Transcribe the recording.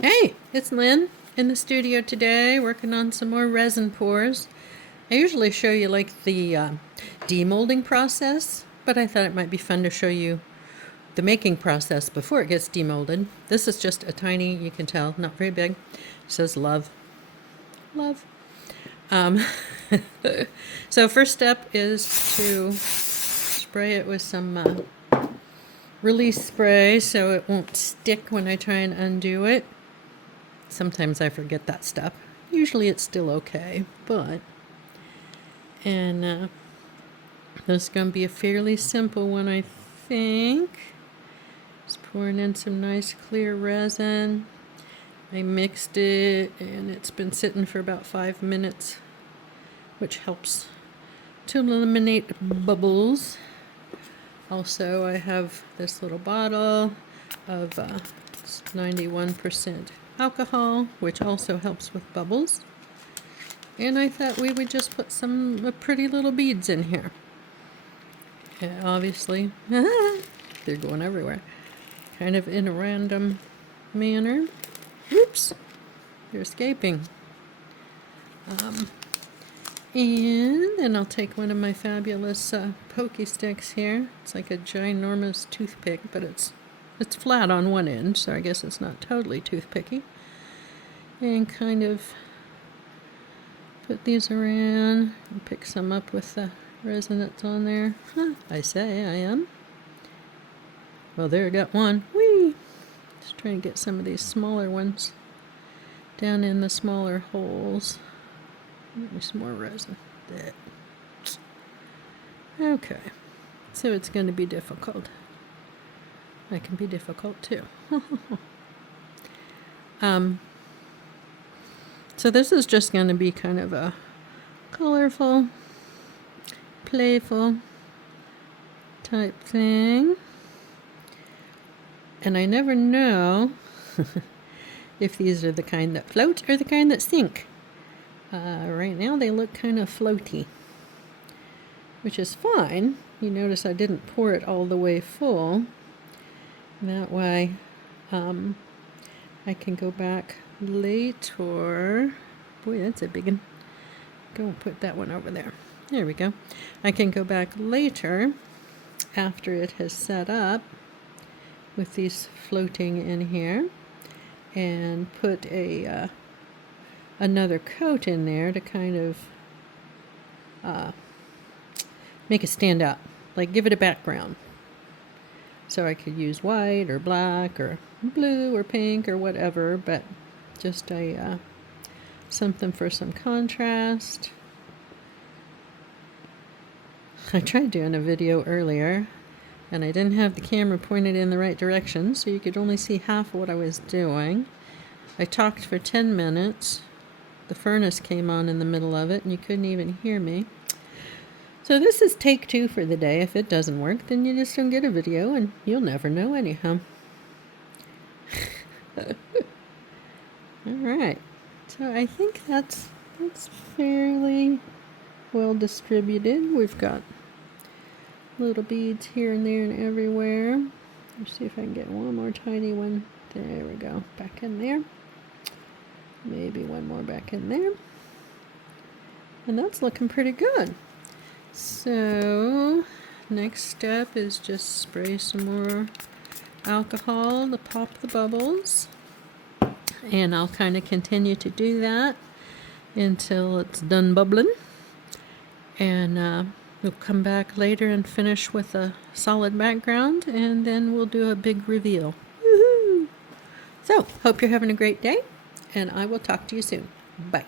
Hey, it's Lynn in the studio today working on some more resin pours. I usually show you like the demolding process, but I thought it might be fun to show you the making process before it gets demolded. This is just a tiny, you can tell, not very big. It says love. Love. Um, so first step is to spray it with some release spray so it won't stick when I try and undo it. Sometimes I forget that step. Usually it's still okay, but... And this is going to be a fairly simple one, I think. Just pouring in some nice clear resin. I mixed it and it's been sitting for about 5 minutes, which helps to eliminate bubbles. Also, I have this little bottle of 91% alcohol, which also helps with bubbles. And I thought we would just put some pretty little beads in here. And obviously, they're going everywhere. Kind of in a random manner. Oops, they're escaping. And then I'll take one of my fabulous pokey sticks here. It's like a ginormous toothpick, but it's flat on one end, so I guess it's not totally toothpicky. And kind of put these around and pick some up with the resin that's on there. I say I am. Well, there, I got one. Whee! Just trying to get some of these smaller ones down in the smaller holes. Give me some more resin. There. Okay. So it's going to be difficult. I can be difficult too. So this is just going to be kind of a colorful, playful type thing. And I never know if these are the kind that float or the kind that sink. Right now they look kind of floaty, which is fine. You notice I didn't pour it all the way full. That way I can go back later. Boy, that's a big one. Go and put that one over there. There we go. I can go back later after it has set up with these floating in here and put a another coat in there to kind of make it stand out, like give it a background. So I could use white or black or blue or pink or whatever, but just a something for some contrast. I tried doing a video earlier and I didn't have the camera pointed in the right direction, so you could only see half of what I was doing. I talked for 10 minutes. The furnace came on in the middle of it and you couldn't even hear me. So this is take 2 for the day. If it doesn't work, then you just don't get a video and you'll never know anyhow. Alright, so I think that's fairly well distributed. We've got little beads here and there and everywhere. Let's see if I can get one more tiny one. There we go, back in there. Maybe one more back in there. And that's looking pretty good. So next step is just spray some more alcohol to pop the bubbles. And I'll kind of continue to do that until it's done bubbling. And we'll come back later and finish with a solid background, and then we'll do a big reveal. Woohoo! So, hope you're having a great day, and I will talk to you soon. Bye.